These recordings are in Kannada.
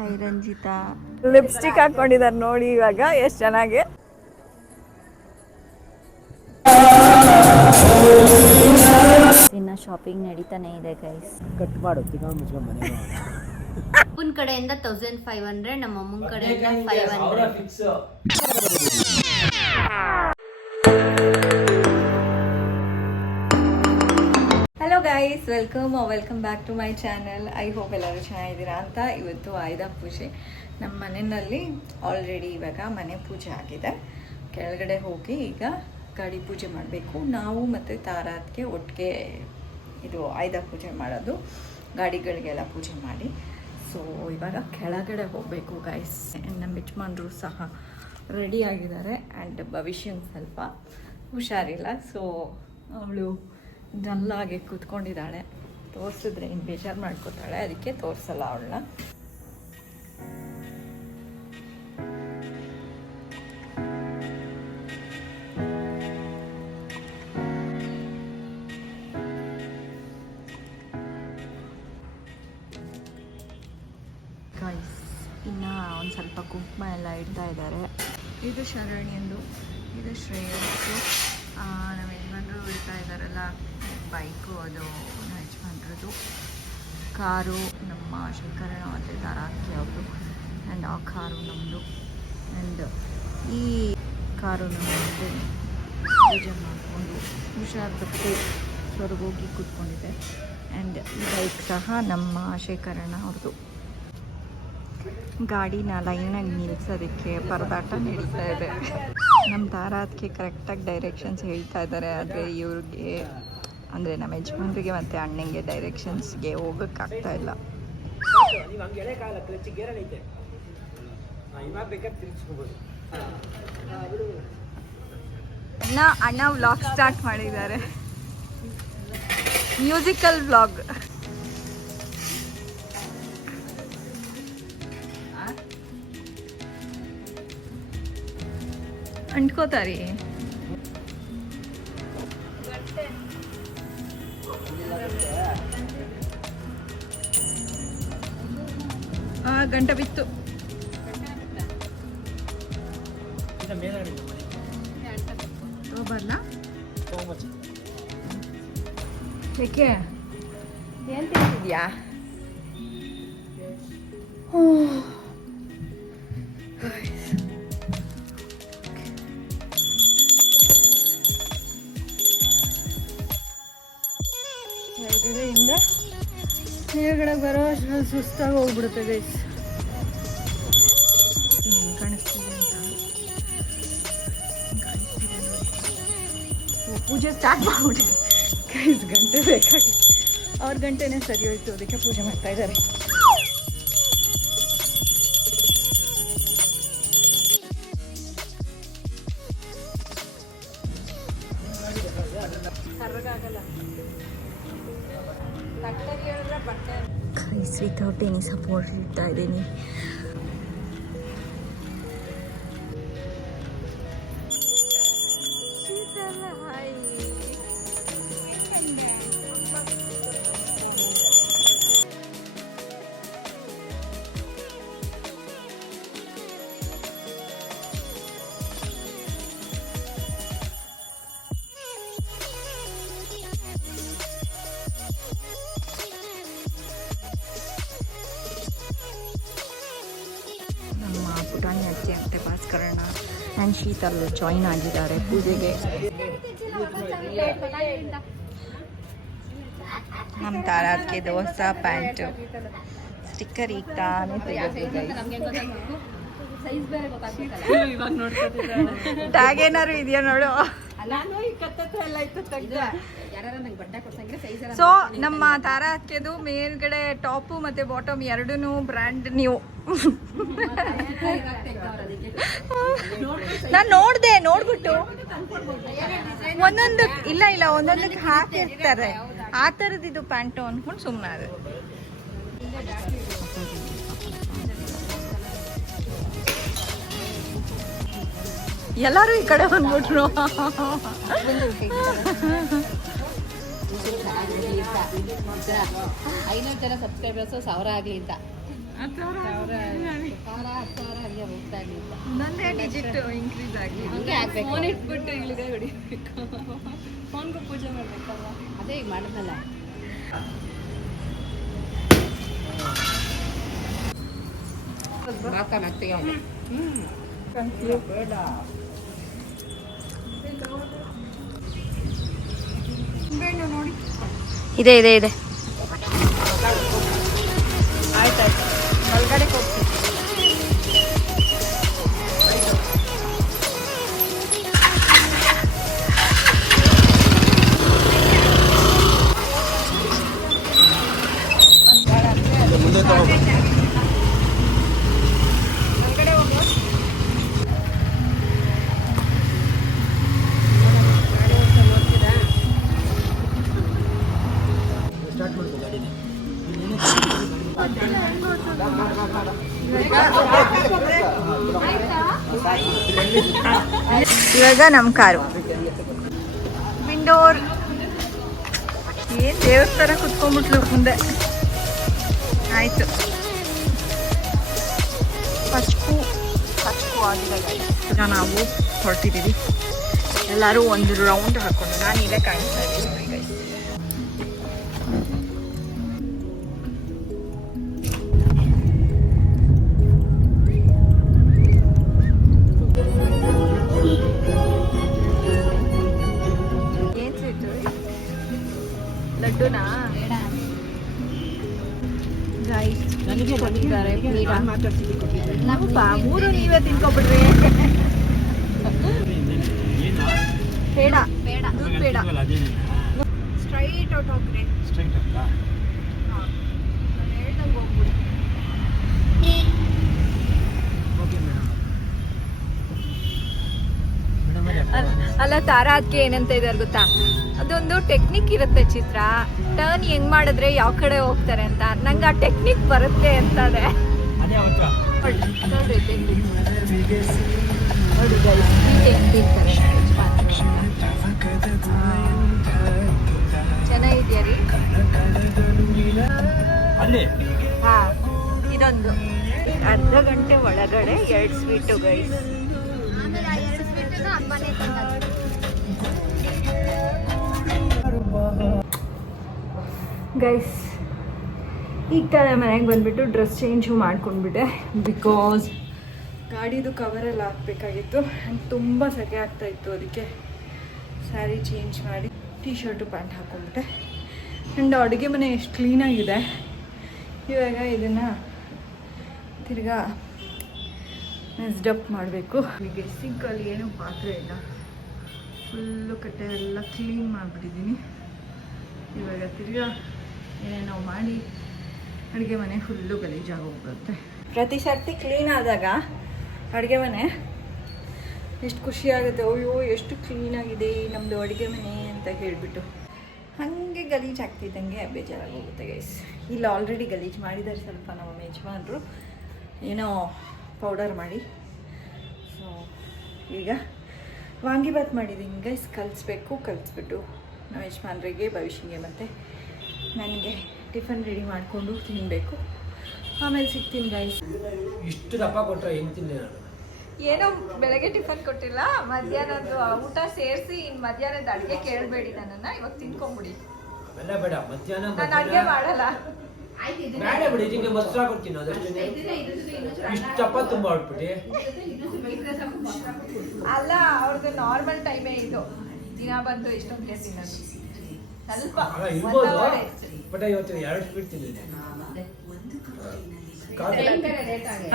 ಹಾಯ್ ರಂಜಿತಾ. ಲಿಪ್ಸ್ಟಿಕ್ ಹಾಕೊಂಡಿದ್ದಾರೆ ನೋಡಿ ಇವಾಗ ಎಷ್ಟು ಚೆನ್ನಾಗಿ. ಇನ್ನು ಶಾಪಿಂಗ್ ನಡೀತಾನೆ ಇದೆ ಗೈಸ್. ಕಟ್ ಮಾಡು ಮನೆ ಅಪ್ಪನ ಕಡೆಯಿಂದ 1500, ನಮ್ಮ ಅಮ್ಮನ ಕಡೆಯಿಂದ 500. Hello guys, welcome back to my channel. I hope ಎಲ್ಲರೂ ಚೆನ್ನಾಗಿದ್ದೀರಾ ಅಂತ. ಇವತ್ತು ಆಯುಧ ಪೂಜೆ ನಮ್ಮ ಮನೆಯಲ್ಲಿ ಆಲ್ರೆಡಿ ಇವಾಗ ಮನೆ ಪೂಜೆ ಆಗಿದೆ. ಕೆಳಗಡೆ ಹೋಗಿ ಈಗ ಗಾಡಿ ಪೂಜೆ ಮಾಡಬೇಕು. ನಾವು ಮತ್ತು ತಾರಾತ್ಗೆ ಒಟ್ಟಿಗೆ ಇದು ಆಯುಧ ಪೂಜೆ ಮಾಡೋದು, ಗಾಡಿಗಳಿಗೆಲ್ಲ ಪೂಜೆ ಮಾಡಿ. ಸೊ ಇವಾಗ ಕೆಳಗಡೆ ಹೋಗಬೇಕು ಗೈಸ್. ನಮ್ಮ ಯಜಮಾನ್ರು ಸಹ ರೆಡಿ ಆಗಿದ್ದಾರೆ. ಆ್ಯಂಡ್ ಭವಿಷ್ಯಂಗೆ ಸ್ವಲ್ಪ ಹುಷಾರಿಲ್ಲ, ಸೊ ಅವಳು ಡಲ್ಲಾಗಿ ಕೂತ್ಕೊಂಡಿದ್ದಾಳೆ. ತೋರಿಸಿದ್ರೆ ಇನ್ನು ಬೇಜಾರು ಮಾಡ್ಕೋತಾಳೆ, ಅದಕ್ಕೆ ತೋರಿಸಲ್ಲ ಅವಳನ್ನ. ಇನ್ನು ಒಂದು ಸ್ವಲ್ಪ ಕುಂಕುಮ ಎಲ್ಲ ಇಡ್ತಾ ಇದ್ದಾರೆ. ಇದು ಶರಣ್ಯಂದು, ಇದು ಶ್ರೇಯಸ್ಸು. ನಮ್ಮ ಯಜಮಾನ್ರು ಇಡ್ತಾ ಇದ್ದಾರಲ್ಲ ಬೈಕು, ಅದು ನಮ್ಮ ಯಜಮಾನ್ರದ್ದು. ಕಾರು ನಮ್ಮ ಶೇಖರಣ ಮತ್ತು ತಾರಾಕಿ ಅವರು. ಆ್ಯಂಡ್ ಆ ಕಾರು ನಮ್ಮದು. ಆ್ಯಂಡ್ ಈ ಕಾರು ನಮ್ಮದು ಪೂಜೆ ಮಾಡಿಕೊಂಡು ಹುಷಾರು ತಪ್ಪಿ ಹೊರಗೋಗಿ ಕೂತ್ಕೊಂಡಿದೆ. ಆ್ಯಂಡ್ ಈ ಬೈಕ್ ಸಹ ನಮ್ಮ ಶೇಖರಣ ಅವ್ರದ್ದು. ಗಾಡಿನ ಲೈನಾಗಿ ನಿಲ್ಲಿಸೋದಕ್ಕೆ ಪರದಾಟ ನಡೀತಾ ಇದೆ. ನಮ್ಮ ತಾರಾತ್ಗೆ ಕರೆಕ್ಟಾಗಿ ಡೈರೆಕ್ಷನ್ಸ್ ಹೇಳ್ತಾ ಇದ್ದಾರೆ, ಆದರೆ ಇವ್ರಿಗೆ ಅಂದರೆ ನಮ್ಮ ಯಜಮಾನ್ರಿಗೆ ಮತ್ತು ಅಣ್ಣಂಗೆ ಡೈರೆಕ್ಷನ್ಸ್ಗೆ ಹೋಗೋಕ್ಕಾಗ್ತಾ ಇಲ್ಲ. ಅಣ್ಣ ವ್ಲಾಗ್ ಸ್ಟಾರ್ಟ್ ಮಾಡಿದ್ದಾರೆ, ಮ್ಯೂಸಿಕಲ್ ವ್ಲಾಗ್. ಅಂಟ್ಕೋತಾರಿ ಗಂಟೆ ಬಿತ್ತು. ಬರ್ಲಾ ಏಕೆ ಏನ್ ತಿಂತಿದ್ಯಾ? ಕೆಳಗಡೆಯಿಂದ ಮೇಲ್ಗಡೆ ಬರೋ ಅಷ್ಟರಲ್ಲಿ ಸುಸ್ತಾಗಿ ಹೋಗ್ಬಿಡುತ್ತೆ ಗೈಸ್. ಏನು ಕಾಣಿಸ್ತಿದೆ ಅಂತ ಪೂಜೆ ಸ್ಟಾರ್ಟ್ ಮಾಡ್ಬಿಟ್ಟಿದೆ ಗೈಸ್. ಗಂಟೆ ಬೇಕಾಗಿ, ಅವ್ರ ಗಂಟೆನೇ ಸರಿ ಹೋಯ್ತು, ಅದಕ್ಕೆ ಪೂಜೆ ಮಾಡ್ತಾ ಇದ್ದಾರೆ. ಗೈಸ್ ವಿತೌಟ್ ಎನಿ ಸಪೋರ್ಟ್ ಇಡ್ತಾ ಇದ್ದೀನಿ. ಪುಟಾಣಿ ಅಜ್ಜಿ ಅಂತೆ ಭಾಸ್ಕರಣ್ಣ ಆ್ಯಂಡ್ ಶೀತಲ್ ಜಾಯಿನ್ ಆಗಿದ್ದಾರೆ ಪೂಜೆಗೆ. ನಮ್ಮ ತಾರಾತ್ಗೆ ದೋಸೆ ಪ್ಯಾಂಟು ಸ್ಟಿಕ್ಕರ್ ಈಗ ತಾನೇ ತೆಗೆದಿದೆ. ಟ್ಯಾಗ್ ಏನಾದ್ರು ಇದೆಯಾ ನೋಡು. ಸೊ ನಮ್ಮ ತಾರಾತ್ಗೆದು ಮೇಲ್ಗಡೆ ಟಾಪು ಮತ್ತು ಬಾಟಮ್ ಎರಡೂ ಬ್ರ್ಯಾಂಡ್ ನ್ಯೂ. ನಾನು ನೋಡ್ಬಿಟ್ಟು ಒಂದೊಂದು ಇಲ್ಲ ಒಂದೊಂದಕ್ಕೆ ಹಾಕಿರ್ತಾರೆ, ಆ ಥರದ್ದು ಪ್ಯಾಂಟು ಅಂದ್ಕೊಂಡು ಸುಮ್ಮನೆ ಅದು. ಎಲ್ಲರೂ ಈ ಕಡೆ ಬಂದ್ಬಿಟ್ರು. 500 ಜನ ಸಬ್ಸ್ಕ್ರೈಬರ್ಸ್ 1000 ಆಗಲಿ ಅಂತ ನಂದೇ ಡಿಜಿಟ್ ಇನ್ಕ್ರೀಸ್ ಆಗಿ ಫೋನ್ ಇಟ್ಬಿಟ್ಟು ಇಲ್ಲಿಗೆ ಹೊಡಿಬೇಕು. ಫೋನ್ಗೂ ಪೂಜೆ ಮಾಡ್ಬೇಕಲ್ವ? ಅದೇ ಈಗ ಮಾಡಿದ್ನಲ್ಲ. ನೋಡಿ ಇದೆ ಇದೆ ಇದೆ. ಆಯ್ತಾಯ್ತು, ಒಳಗಡೆ ಹೋಗ್ತೀವಿ. ಒಳಗಡೆ ಹೋಗೋ. ಸ್ಟಾರ್ಟ್ ಮಾಡ್ಬೋದು ಗಾಡಿನ. ಇವಾಗ ನಮ್ಮ ಕಾರು ವಿಂಡೋರ್ ಏನ್ ದೇವ್ರ ಥರ ಕುತ್ಕೊಂಡ್ಬಿಟ್ಲು ಮುಂದೆ. ಆಯ್ತು, ಫಸ್ಟು ಆಗಿದೆ ಗಾಡಿ. ಈಗ ನಾವು ಹೊರಟಿದ್ದೀವಿ. ಎಲ್ಲರೂ ಒಂದು ರೌಂಡ್ ಹಾಕೊಂಡು ನಾನು ಇಲ್ಲೇ ಕಾಣಿಸ್ತಾ ಇದ್ದೀನಿ. ಏನ್ ಸಿಟ್ಟು? ಲಡ್ಡುನಾ? ನನಗೆ ಬಂದಿದ್ದಾರೆ ನಮ್ಮಪ್ಪ ಮೂರು ನೀವೇ ತಿನ್ಕೊಬಿಡ್ರಿ. ಬೇಡ ಬೇಡ ದುಡ್ಡು ಬೇಡ, ಸ್ಟ್ರೈಟ್ ಔಟ್ ಹೋಗ್ರಿ. ನಾನು ಹೇಳ್ದಂಗೆ ಹೋಗ್ಬಿಡಿ. ಅಲ್ಲ ತಾರಾ, ಅದಕ್ಕೆ ಏನಂತ ಇದ್ದಾರೆ ಗೊತ್ತಾ? ಅದೊಂದು ಟೆಕ್ನಿಕ್ ಇರುತ್ತೆ ಚಿತ್ರ, ಟರ್ನ್ ಹೆಂಗ್ ಮಾಡಿದ್ರೆ ಯಾವ ಕಡೆ ಹೋಗ್ತಾರೆ ಅಂತ. ನಂಗೆ ಆ ಟೆಕ್ನಿಕ್ ಬರುತ್ತೆ ಅಂತದೆ. ನೋಡ್ರಿ ಚೆನ್ನಾಗಿದ್ಯಾ ರೀ? ಹಾ, ಇದೊಂದು ಅರ್ಧ ಗಂಟೆ ಒಳಗಡೆ 2 ಸ್ವೀಟು ಗೈಸ್. ಗೈಸ್ ಈಗ ತಾನೇ ಮನೆಗೆ ಬಂದುಬಿಟ್ಟು ಡ್ರೆಸ್ ಚೇಂಜು ಮಾಡ್ಕೊಂಡ್ಬಿಟ್ಟೆ. ಬಿಕಾಸ್ ಗಾಡಿದು ಕವರೆಲ್ಲ ಹಾಕಬೇಕಾಗಿತ್ತು ಆ್ಯಂಡ್ ತುಂಬ ಸೆಕೆ ಆಗ್ತಾಯಿತ್ತು. ಅದಕ್ಕೆ ಸ್ಯಾರಿ ಚೇಂಜ್ ಮಾಡಿ ಟೀ ಶರ್ಟು ಪ್ಯಾಂಟ್ ಹಾಕ್ಕೊಂಡ್ಬಿಟ್ಟೆ. ಆ್ಯಂಡ್ ಅಡುಗೆ ಮನೆ ಎಷ್ಟು ಕ್ಲೀನಾಗಿದೆ. ಇವಾಗ ಇದನ್ನು ತಿರ್ಗಾ ಮೆಸ್ಡಪ್ ಮಾಡಬೇಕು. ಈಗ ಸಿಂಕಲ್ಲಿ ಏನೂ ಪಾತ್ರೆ ಇಲ್ಲ, ಫುಲ್ಲು ಕಟ್ಟೆ ಎಲ್ಲ ಕ್ಲೀನ್ ಮಾಡಿಬಿಟ್ಟಿದ್ದೀನಿ. ಇವಾಗ ತಿರ್ಗಾ ಏನೇನೋ ಮಾಡಿ ಅಡುಗೆ ಮನೆ ಫುಲ್ಲು ಗಲೀಜಾಗಿ ಹೋಗುತ್ತೆ. ಪ್ರತಿ ಸರ್ತಿ ಕ್ಲೀನ್ ಆದಾಗ ಅಡುಗೆ ಮನೆ ಎಷ್ಟು ಖುಷಿಯಾಗುತ್ತೆ. ಅಯ್ಯೋ ಎಷ್ಟು ಕ್ಲೀನಾಗಿದೆ ನಮ್ಮದು ಅಡುಗೆ ಮನೆ ಅಂತ ಹೇಳಿಬಿಟ್ಟು. ಹಾಗೆ ಗಲೀಜು ಆಗ್ತಿದ್ದಂಗೆ ಬೇಜಾರಾಗಿ ಹೋಗುತ್ತೆ ಗೈಸ್. ಇಲ್ಲಿ ಆಲ್ರೆಡಿ ಗಲೀಜು ಮಾಡಿದ್ದಾರೆ ಸ್ವಲ್ಪ ನಮ್ಮ ಯಜಮಾನರು, ಏನೋ ಪೌಡರ್ ಮಾಡಿ. ಸೊ ಈಗ ವಾಂಗಿಬಾತ್ ಮಾಡಿದ್ದೀನಿ ಗೈಸ್, ಕಲಿಸ್ಬಿಟ್ಟು ನಮ್ಮ ಯಜಮಾನ್ರಿಗೆ, ಭವಿಷ್ಯಗೆ ಮತ್ತು ನನಗೆ ಟಿಫನ್ ರೆಡಿ ಮಾಡಿಕೊಂಡು ತಿನ್ನಬೇಕು. ಆಮೇಲೆ ಸಿಗ್ತೀನಿ ಗೈಸ್. ಇಷ್ಟು ದಪ್ಪ ಕೊಟ್ಟರೆ ಹೆಂಗೆ ತಿನ್ನಿ ನಾನು? ಏನೋ ಬೆಳಗ್ಗೆ ಟಿಫನ್ ಕೊಟ್ಟಿಲ್ಲ, ಮಧ್ಯಾಹ್ನದ್ದು ಊಟ ಸೇರಿಸಿ ಇನ್ನು ಮಧ್ಯಾಹ್ನದ ಅಡುಗೆ ಕೇಳಬೇಡಿ ನನ್ನನ್ನು. ಇವಾಗ ತಿನ್ಕೊಂಬಿಡಿ. ಅವೆಲ್ಲ ಬೇಡ, ಮಧ್ಯಾಹ್ನ ನಾನು ಅಡುಗೆ ಮಾಡಲ್ಲ. ಬೇಡ ಬಿಡಿ, ನಿಮಗೆ ಮೊಸರು ಕೊಡ್ತೀನಿ ಅದಷ್ಟೇ. ಇಷ್ಟು ದಪ್ಪ ತುಂಬ ಹೊಟ್ಬಿಟ್ಟು ಅಲ್ಲ, ಅವ್ರದ್ದು ನಾರ್ಮಲ್ ಟೈಮೇ ಇದು. ದಿನ ಬಂದು ಇಷ್ಟೊಂದು ತಿನ್ನೋದು ಸ್ವಲ್ಪ ಇರ್ಬೋದು. ಬಟ್ ಇವತ್ತು 2 ಸ್ವೀಟ್ ತಿಂದಿದ್ದೆ.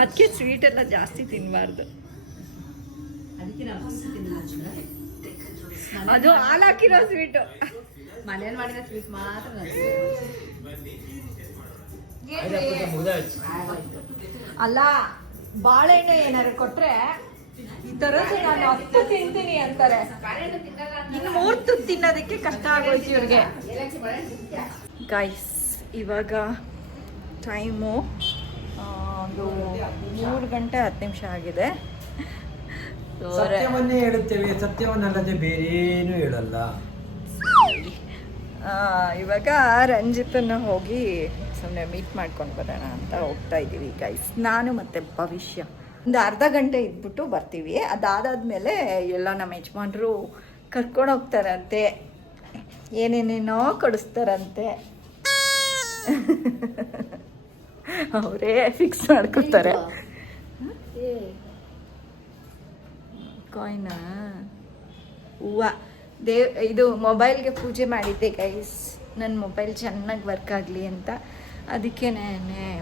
ಅದಕ್ಕೆ ಸ್ವೀಟ್ ಎಲ್ಲ ಜಾಸ್ತಿ ತಿನ್ನಬಾರ್ದು. ಅದು ಹಾಲಾಕಿರೋ ಸ್ವೀಟು. ಮನೇಲಿ ಮಾಡಿದ ಸ್ವೀಟ್ ಮಾತ್ರ ಅಲ್ಲ, ಬಾಳೆಹಣ್ಣು ಏನಾದ್ರು ಕೊಟ್ರೆ ಈ ಥರದ್ದು ನಾನು 10 ತಿಂತೀನಿ ಅಂತಾರೆ. ಇನ್ನು 3 ತುತ್ತು ತಿನ್ನೋದಕ್ಕೆ ಕಷ್ಟ ಆಗೋಯ್ತು ಇವ್ರಿಗೆ. ಗೈಸ್ ಇವಾಗ ಟೈಮು ಒಂದು 3 ಗಂಟೆ 10 ನಿಮಿಷ ಆಗಿದೆ. ಸತ್ಯವನ್ನೇ ಹೇಳುತ್ತೇವೆ, ಸತ್ಯವನ್ನಲ್ಲದೆ ಬೇರೇನೂ ಹೇಳಲ್ಲ. ಇವಾಗ ರಂಜಿತನ್ನ ಹೋಗಿ ಸುಮ್ಮನೆ ಮೀಟ್ ಮಾಡ್ಕೊಂಡು ಬರೋಣ ಅಂತ ಹೋಗ್ತಾ ಇದ್ದೀವಿ ಗೈಸ್, ನಾನು ಮತ್ತು ಭವಿಷ್ಯ. ಒಂದು ಅರ್ಧ ಗಂಟೆ ಇದ್ಬಿಟ್ಟು ಬರ್ತೀವಿ. ಅದಾದಾದ್ಮೇಲೆ ಎಲ್ಲ ನಮ್ಮ ಯಜಮಾನ್ರು ಕರ್ಕೊಂಡು ಹೋಗ್ತಾರಂತೆ, ಏನೇನೇನೋ ಕೊಡಿಸ್ತಾರಂತೆ. ಅವರೇ ಫಿಕ್ಸ್ ಮಾಡ್ಕೊತಾರೆ. ಕಾಯಿನಾ ಹೂವು ಇದು ಮೊಬೈಲ್ಗೆ ಪೂಜೆ ಮಾಡಿದ್ದೆ ಗೈಸ್, ನನ್ನ ಮೊಬೈಲ್ ಚೆನ್ನಾಗಿ ವರ್ಕ್ ಆಗಲಿ ಅಂತ. ಅದಕ್ಕೆ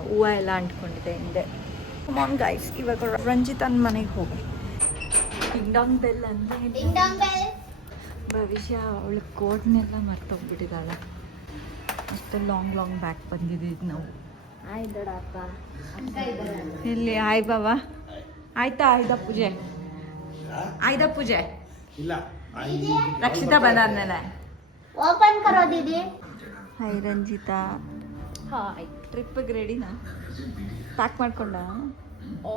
ಹೂವು ಎಲ್ಲ ಅಂಟ್ಕೊಂಡಿದ್ದೆ ಹಿಂದೆ. ಮಾಮ್ ಗೈಸ್, ಇವಾಗ ರಂಜಿತನ ಮನೆಗೆ ಹೋಗಿ ಡಿಂಗ್ ಬೆಲ್ ಅಂದರೆ ಭವಿಷ್ಯ ಅವಳ ಕೋಡ್ನೆಲ್ಲ ಮರ್ತೋಗ್ಬಿಟ್ಟಿದ್ದಾಳೆ. ಅಷ್ಟು ಲಾಂಗ್ ಬ್ಯಾಕ್ ಬಂದಿದ್ದೀವಿ ನಾವು. ಎಲ್ಲಿ ಆಯ್ ಬಾಬಾ ಆಯ್ತಾ? ಆಯ್ದ ಪೂಜೆ ಇಲ್ಲ, ರಕ್ಷಿತಾ ಬಂದಾದ್ಮೇಲೆ ಓಪನ್ ಕರೋ ದೀದಿ. Hi Ranjitha, hi. ಟ್ರಿಪ್ಪಿಗೆ ರೆಡಿನಾ? ಪ್ಯಾಕ್ ಮಾಡ್ಕೊಂಡ?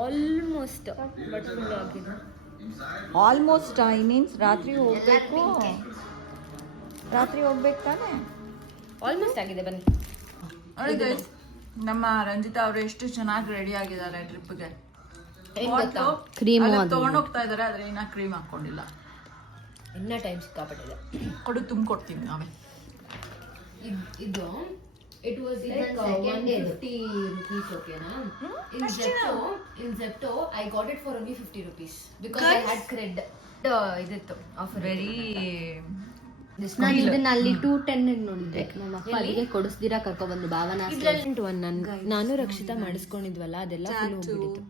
ಆಲ್ಮೋಸ್ಟ್ ಬಟ್ ಫುಲ್ ಆಗಿದೆ. ಆಲ್ಮೋಸ್ಟ್ ಮೀನ್ಸ್ ರಾತ್ರಿ ಹೋಗ್ಬೇಕು ತಾನೆ? ಆಲ್ಮೋಸ್ಟ್ ಆಗಿದೆ, ಬನ್ನಿ. ನಮ್ಮ ರಂಜಿತಾ ಅವರು ಎಷ್ಟು ಚೆನ್ನಾಗಿ ರೆಡಿ ಆಗಿದ್ದಾರೆ ಟ್ರಿಪ್ಗೆ. ಕ್ರೀಮ್ ತಗೊಂಡೋಗ್ತಾ ಇದಾರೆ, ಆದ್ರೆ ಇನ್ನ ಕ್ರೀಮ್ ಹಾಕೊಂಡಿಲ್ಲ. ಇನ್ನ ಟೈಮ್ ಸಿಕ್ಕಾಪಟ್ಟಿದೆ. ಕೊಡು, ತುಂಬಿಕೊಡ್ತೀನಿ ನಾವೇ. ಇದು it was like 150 rupees, okayna? In Zepto I got it for only 50 rupees because I had cred. Idittu offer very ನಾನು ಇದನ್ನ ಅಲ್ಲಿ 210 ನೋಡಿದ್ದೆ. ನಮ್ಮ ಅಪ್ಪ ಅಲ್ಲಿಗೆ ಕೊಡಿಸ್ದಿರಾ ಕರ್ಕೊ ಬಂದು ಭಾವನಾ ನಾನು ರಕ್ಷಿತಾ ಮಾಡಿಸ್ಕೊಂಡಿದ್ವಲ್ಲ, ಅದೆಲ್ಲ ಫುಲ್ ಹೋಗ್ಬಿಟ್ಟಿತ್ತು.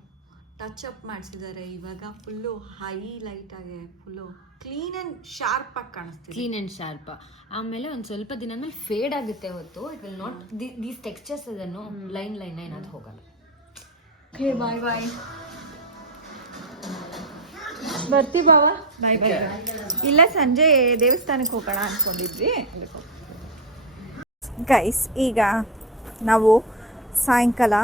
ಟಚ್ ಅಪ್ ಮಾಡಿಸಿದ್ದಾರೆ ಇವಾಗ. ಫುಲ್ಲು ಹೈಲೈಟ್ ಆಗಿ, ಫುಲ್ಲು ಕ್ಲೀನ್ ಅಂಡ್ ಶಾರ್ಪ್ ಆಗಿ ಕಾಣಿಸ್ತಿದೆ. Clean and sharp. ಆಮೇಲೆ ಒಂದು ಸ್ವಲ್ಪ ದಿನ ಮೇಲೆ ಫೇಡ್ ಆಗುತ್ತೆ ಹೊತ್ತು. It will not these textures ಅದನ್ನು ಲೈನ್ ಏನಾದ್ರು ಹೋಗಲ್ಲ. ಓಕೆ, ಬಾಯ್ ಬಾಯ್. ಬರ್ತೀವಿ ಬಾವಾ, ಬಾಯ್ ಬಾಯ್. ಇಲ್ಲ, ಸಂಜೆ ದೇವಸ್ಥಾನಕ್ಕೆ ಹೋಗೋಣ ಅಂದ್ಕೊಂಡಿದ್ವಿ. ಗೈಸ್, ಈಗ ನಾವು ಸಾಯಂಕಾಲ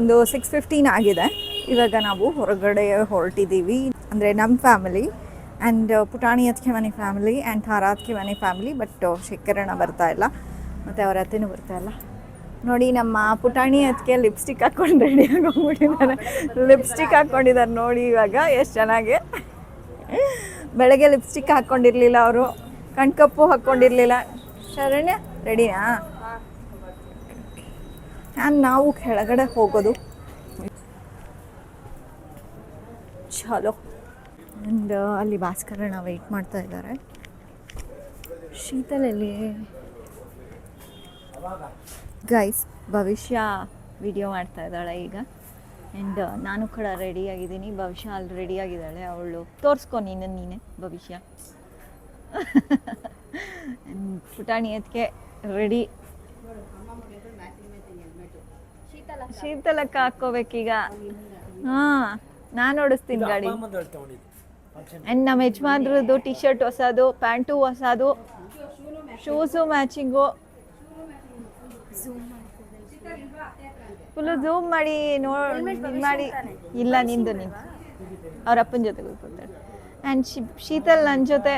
ಒಂದು 6:15 ಆಗಿದೆ. ಇವಾಗ ನಾವು ಹೊರಗಡೆ ಹೊರಟಿದ್ದೀವಿ. ಅಂದರೆ ನಮ್ಮ ಫ್ಯಾಮಿಲಿ ಆ್ಯಂಡ್ ಪುಟಾಣಿ ಅತ್ತಿಗೆ ಮನೆ ಫ್ಯಾಮಿಲಿ ಆ್ಯಂಡ್ ತಾರಾ ಅತ್ತಿಗೆ ಮನೆ ಫ್ಯಾಮಿಲಿ. ಬಟ್ ಶೇಖರಣ್ಣ ಬರ್ತಾ ಇಲ್ಲ ಮತ್ತು ಅವ್ರ ಅತ್ತೆನೂ ಬರ್ತಾ ಇಲ್ಲ. ನೋಡಿ, ನಮ್ಮ ಪುಟಾಣಿ ಅತ್ತಿಗೆ ಲಿಪ್ಸ್ಟಿಕ್ ಹಾಕ್ಕೊಂಡು ರೆಡಿ ಆಗೋಗ್ಬಿಟ್ಟಿದ್ದಾರೆ. ಲಿಪ್ಸ್ಟಿಕ್ ಹಾಕ್ಕೊಂಡಿದ್ದಾರೆ ನೋಡಿ ಇವಾಗ, ಎಷ್ಟು ಚೆನ್ನಾಗಿ. ಬೆಳಗ್ಗೆ ಲಿಪ್ಸ್ಟಿಕ್ ಹಾಕ್ಕೊಂಡಿರಲಿಲ್ಲ ಅವರು, ಕಣ್ಕಪ್ಪು ಹಾಕ್ಕೊಂಡಿರಲಿಲ್ಲ. ಶರಣ್ಯ ರೆಡಿನಾ? ನಾವು ಕೆಳಗಡೆ ಹೋಗೋದು. ಚಲೋ. ಆ್ಯಂಡ್ ಅಲ್ಲಿ ಭಾಸ್ಕರಣ್ಣ ವೆಯ್ಟ್ ಮಾಡ್ತಾ ಇದ್ದಾರೆ. ಶೀತಲಲ್ಲಿ ಗೈಸ್ ಭವಿಷ್ಯ ವಿಡಿಯೋ ಮಾಡ್ತಾ ಇದ್ದಾಳೆ ಈಗ. ಆ್ಯಂಡ್ ನಾನು ಕೂಡ ರೆಡಿಯಾಗಿದ್ದೀನಿ. ಭವಿಷ್ಯ ಅಲ್ಲಿ ರೆಡಿಯಾಗಿದ್ದಾಳೆ. ಅವಳು ತೋರಿಸ್ಕೊ ನೀನೇ ಭವಿಷ್ಯ. ಪುಟಾಣಿ ಅದಕ್ಕೆ ರೆಡಿ. ಶೀತಲಕ್ಕೆ ಹಾಕ್ಕೋಬೇಕೀಗ. ಹಾಂ, ನಾನು ಓಡಿಸ್ತೀನಿ ಗಾಡಿ. ಆ್ಯಂಡ್ ನಮ್ಮ ಯಜಮಾನ್ರದ್ದು ಟಿ ಶರ್ಟ್ ಹೊಸದು, ಪ್ಯಾಂಟು ಹೊಸದು, ಶೂಸು ಮ್ಯಾಚಿಂಗು. ಫುಲ್ಲು ಝೂಮ್ ಮಾಡಿ ಮಾಡಿ. ಇಲ್ಲ, ನಿಂದು ಅವ್ರ ಅಪ್ಪನ ಜೊತೆ ಕೂತ್ಕೊಳ್ತಾಳೆ. ಆ್ಯಂಡ್ ಶೀತಲ್ ನನ್ನ ಜೊತೆ.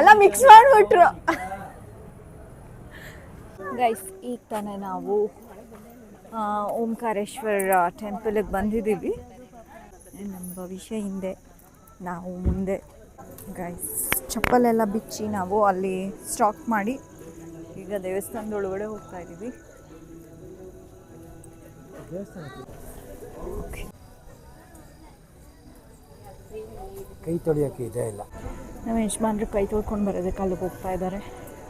ಎಲ್ಲ ಮಿಕ್ಸ್ ಮಾಡಿಬಿಟ್ರು ಗೈಸ್. ಈಗ ತಾನೇ ನಾವು ಓಂಕಾರೇಶ್ವರ ಟೆಂಪಲ್ಗೆ ಬಂದಿದ್ದೀವಿ. ನಮ್ಮ ಭವಿಷ್ಯ ಹಿಂದೆ, ನಾವು ಮುಂದೆ. ಗೈಸ್, ಚಪ್ಪಲೆಲ್ಲ ಬಿಚ್ಚಿ ನಾವು ಅಲ್ಲಿ ಸ್ಟಾಕ್ ಮಾಡಿ ಈಗ ದೇವಸ್ಥಾನದ ಒಳಗಡೆ ಹೋಗ್ತಾ ಇದ್ದೀವಿ. ಓಕೆ, ಕೈ ತೊಳೆಯೋಕ್ಕೆ ಇದೆ ಇಲ್ಲ. ನಮ್ಮ ಯಜಮಾನ್ರು ಕೈ ತೊಳ್ಕೊಂಡು ಬರೋದಕ್ಕೆ ಅಲ್ಲಿಗೆ ಹೋಗ್ತಾ ಇದ್ದಾರೆ.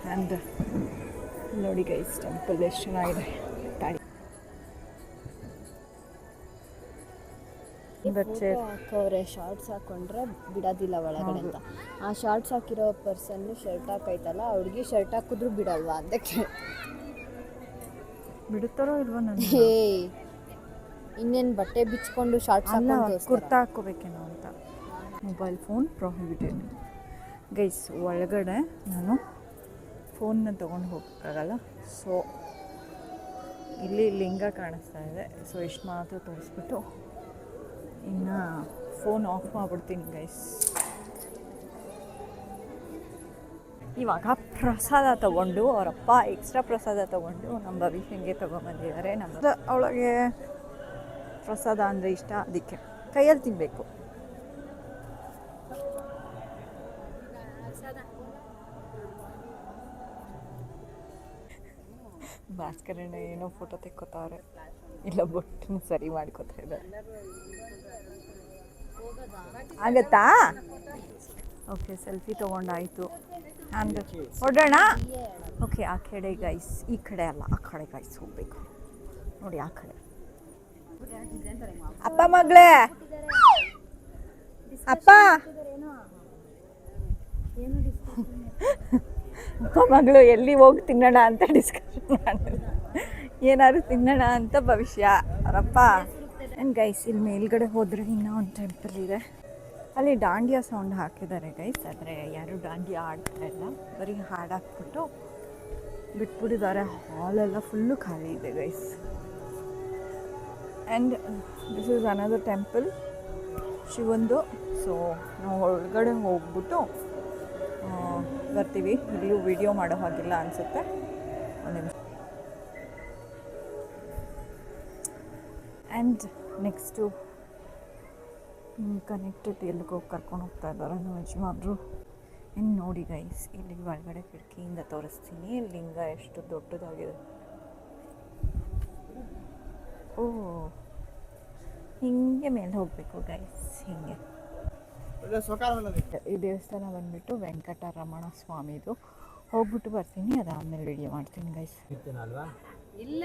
ಆ್ಯಂಡ್ ನೋಡಿ ಗೈಸ್, ಟೆಂಪಲ್ ಎಷ್ಟು ಚೆನ್ನಾಗಿದೆ. ಹಾಕೋರೆ ಶಾರ್ಟ್ಸ್ ಹಾಕೊಂಡ್ರೆ ಬಿಡೋದಿಲ್ಲ ಒಳಗಡೆ ಅಂತ. ಆ ಶಾರ್ಟ್ಸ್ ಹಾಕಿರೋ ಪರ್ಸನ್ ಶರ್ಟ್ ಹಾಕೈತಲ್ಲ, ಅವ್ರಿಗೆ ಶರ್ಟ್ ಹಾಕಿದ್ರು ಬಿಡಲ್ವಾ ಅದಕ್ಕೆ. ಬಿಡುತ್ತಾರೋ ಇಲ್ವೋ? ನನ್ನ ಇನ್ನೇನು ಬಟ್ಟೆ ಬಿಚ್ಕೊಂಡು ಶಾರ್ಟ್ಸ್ ಹಾಕೊಂಡು ಕುರ್ತಾ ಹಾಕ್ಕೋಬೇಕೇನೋ ಅಂತ. Mobile phone prohibited guys. ಒಳಗಡೆ ನಾನು ಫೋನ್ನ ತೊಗೊಂಡು ಹೋಗೋಕ್ಕಾಗಲ್ಲ. ಸೊ ಇಲ್ಲಿ ಲಿಂಗ ಕಾಣಿಸ್ತಾ ಇದೆ. ಸೊ ಇಷ್ಟು ಮಾತ್ರ ತೋರಿಸ್ಬಿಟ್ಟು ಇನ್ನು ಫೋನ್ ಆಫ್ ಮಾಡಿಬಿಡ್ತೀನಿ ಗೈಸ್. ಇವಾಗ ಪ್ರಸಾದ ತಗೊಂಡು ಅವರಪ್ಪ ಎಕ್ಸ್ಟ್ರಾ ಪ್ರಸಾದ ತಗೊಂಡು ನಮ್ಮ ಭವಿಷ್ಯಂಗೆ ತೊಗೊಂಬಂದಿದ್ದಾರೆ. ನಮ್ಮ ಅವಳಿಗೆ ಪ್ರಸಾದ ಅಂದರೆ ಇಷ್ಟ, ಅದಕ್ಕೆ ಕೈಯಲ್ಲಿ ತಿನ್ನಬೇಕು. ಭಾಸ್ಕರಣ್ಣ ಏನೋ ಫೋಟೋ ತೆಕ್ಕೋತಾವ್ರೆ, ಇಲ್ಲ ಬೊಟ್ಟನ್ನು ಸರಿ ಮಾಡ್ಕೋತಾ ಇದ್ದಾರೆ. ಆಗತ್ತಾ? ಓಕೆ, ಸೆಲ್ಫಿ ತೊಗೊಂಡಾಯಿತು. ಆ್ಯಂಡ್ ಹೊರಡೋಣ. ಓಕೆ, ಆ ಕಡೆ ಗೈಸ್, ಈ ಕಡೆ ಅಲ್ಲ, ಆ ಕಡೆ ಗೈಸ್ ಹೋಗ್ಬೇಕು ನೋಡಿ, ಆ ಕಡೆ. ಅಪ್ಪ ಮಗಳೇ, ಅಪ್ಪ ಅಪ್ಪ ಮಗಳು ಎಲ್ಲಿ ಹೋಗಿ ತಿನ್ನೋಣ ಅಂತ ಡಿಸ್ಕಷನ್ ಮಾಡಿದ್ರು. ಏನಾದ್ರು ತಿನ್ನೋಣ ಅಂತ ಭವಿಷ್ಯ ಅವರಪ್ಪ. ಆ್ಯಂಡ್ ಗೈಸ್, ಇಲ್ಲಿ ಮೇಲ್ಗಡೆ ಹೋದರೆ ಇನ್ನೂ ಒಂದು ಟೆಂಪಲ್ ಇದೆ. ಅಲ್ಲಿ ದಾಂಡಿಯಾ ಸೌಂಡ್ ಹಾಕಿದ್ದಾರೆ ಗೈಸ್, ಆದರೆ ಯಾರು ದಾಂಡಿಯಾ ಆಡ್ತಾ ಇಲ್ಲ, ಬರೀ ಹಾಡು ಹಾಕ್ಬಿಟ್ಟು ಬಿಟ್ಬಿಟ್ಟಿದ್ದಾರೆ. ಹಾಲೆಲ್ಲ ಫುಲ್ಲು ಖಾಲಿ ಇದೆ guys. And this is another temple, ಶಿವಂದು. ಸೊ ನಾವು ಒಳಗಡೆ ಹೋಗ್ಬಿಟ್ಟು ಬರ್ತೀವಿ. ಇಲ್ಲಿಯೂ ವಿಡಿಯೋ ಮಾಡೋ ಹಾಗಿಲ್ಲ ಅನಿಸುತ್ತೆ. ಒಂದು ನಿಮಿಷ. ಆ್ಯಂಡ್ ನೆಕ್ಸ್ಟು ಕನೆಕ್ಟೆಡ್ ಎಲ್ಲಿಗೆ ಹೋಗಿ ಕರ್ಕೊಂಡು ಹೋಗ್ತಾ ಇದ್ದಾರೆ ನಮ್ಮ ಯಜಮಾನ್ರು. ಇನ್ನು ನೋಡಿ ಗೈಸ್, ಇಲ್ಲಿ ಒಳಗಡೆ ಕಿಟಕಿಯಿಂದ ತೋರಿಸ್ತೀನಿ. ಲಿಂಗ ಎಷ್ಟು ದೊಡ್ಡದಾಗಿದೆ. ಓ, ಹಿಂಗೆ ಮೇಲೆ ಹೋಗಬೇಕು ಗೈಸ್, ಹಿಂಗೆ. ಈ ದೇವಸ್ಥಾನ ಬಂದುಬಿಟ್ಟು ವೆಂಕಟರಮಣ ಸ್ವಾಮಿದು. ಹೋಗ್ಬಿಟ್ಟು ಬರ್ತೀನಿ, ಅದಾದಮೇಲೆ ವಿಡಿಯೋ ಮಾಡ್ತೀನಿ ಗೈಸ್. ಇಲ್ಲ